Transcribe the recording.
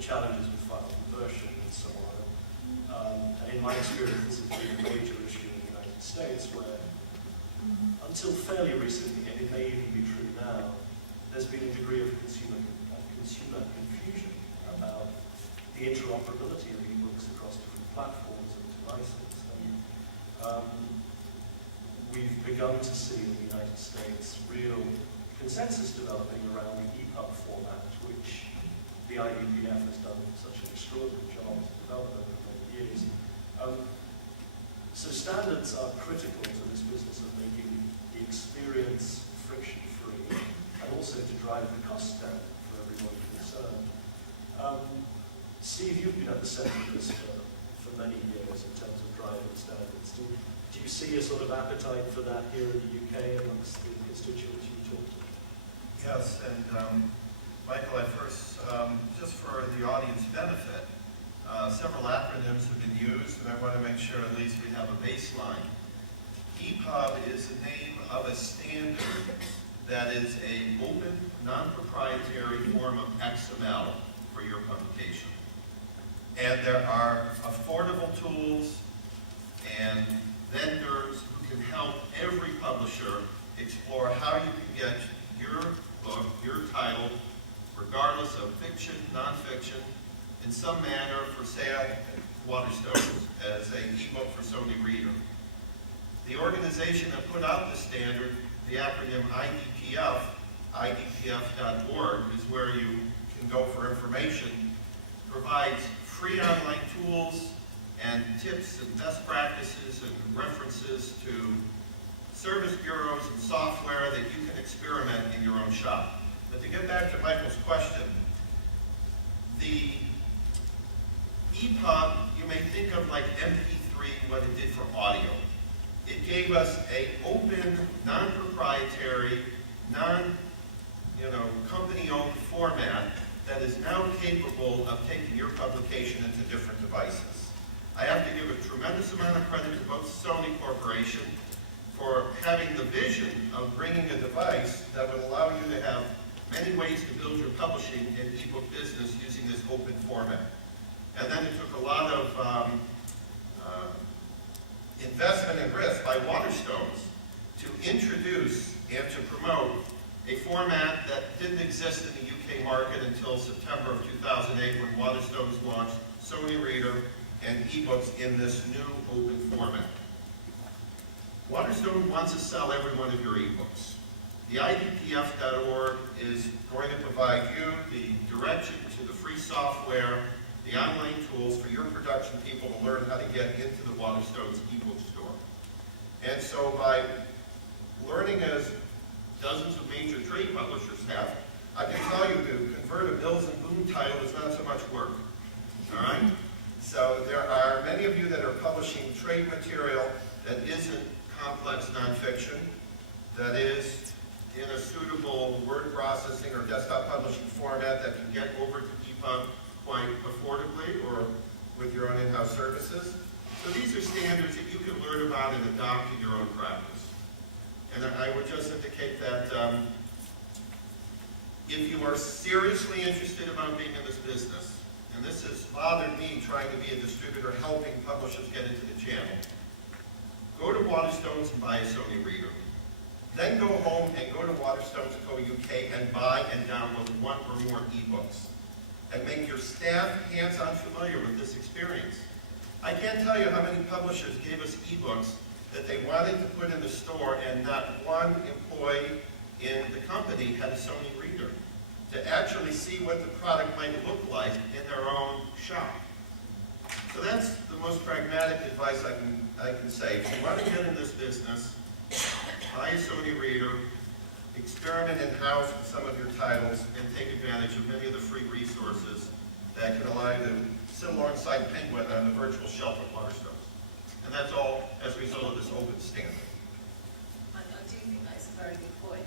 the challenges with file conversion and so on. And in my experience, this has been a major issue in the United States, where until fairly recently, and it may even be true now, there's been a degree of consumer confusion about the interoperability of ebooks across different platforms and devices. And, we've begun to see in the United States real consensus developing around the ePUB format, which the IDPF has done such an extraordinary job to develop over many years. So standards are critical to this business of making the experience friction-free and also to drive the costs down for everyone concerned. Steve, you've been at the center of this for many years in terms of driving standards. Do you see a sort of appetite for that here in the UK amongst the constituents you talk to? Yes, and Michael, I first, just for the audience benefit, several acronyms have been used, and I want to make sure at least we have a baseline. ePUB is the name of a standard that is an open, non-proprietary form of XML for your publication. And there are affordable tools and vendors who can help every publisher explore how you can get your book, your title, regardless of fiction, nonfiction, in some manner for sale at Waterstones as an ebook for Sony Reader. The organization that put out the standard, the acronym IDPF, idpf.org, is where you can go for information, provides free online tools and tips and best practices and references to service bureaus and software that you can experiment in your own shop. But to get back to Michael's question, the ePUB, you may think of like MP3, what it did for audio. It gave us an open, non-proprietary, company-owned format that is now capable of taking your publication into different devices. I have to give a tremendous amount of credit to both Sony Corporation for having the vision of bringing a device that would allow you to have many ways to build your publishing and ebook business using this open format. And then it took a lot of investment and risk by Waterstones to introduce and to promote a format that didn't exist in the UK market until September of 2008 when Waterstones launched Sony Reader and ebooks in this new open format. Waterstone wants to sell every one of your ebooks. The idpf.org is going to provide you the direction to the free software, the online tools for your production people to learn how to get into the Waterstones ebook store. And so by learning as dozens of major trade publishers have, I can tell you to convert a Bills and Boom title is not so much work. All right? So there are many of you that are publishing trade material that isn't complex nonfiction, that is in a suitable word processing or desktop publishing format that can get over to ePUB quite affordably or with your own in-house services. So these are standards that you can learn about and adopt in your own practice. And I would just indicate that if you are seriously interested about being in this business, and this has bothered me trying to be a distributor helping publishers get into the channel, go to Waterstones and buy a Sony Reader. Then go home and go to Waterstones.co.uk and buy and download one or more ebooks. And make your staff hands-on familiar with this experience. I can't tell you how many publishers gave us ebooks that they wanted to put in the store and not one employee in the company had a Sony Reader to actually see what the product might look like in their own shop. So that's the most pragmatic advice I can say. If you want to get in this business, buy a Sony Reader, experiment in-house with some of your titles, and take advantage of many of the free resources that can allow you to sit alongside Penguin on the virtual shelf at Waterstones. And that's all as a result of this open standard. I do think that's a very good point.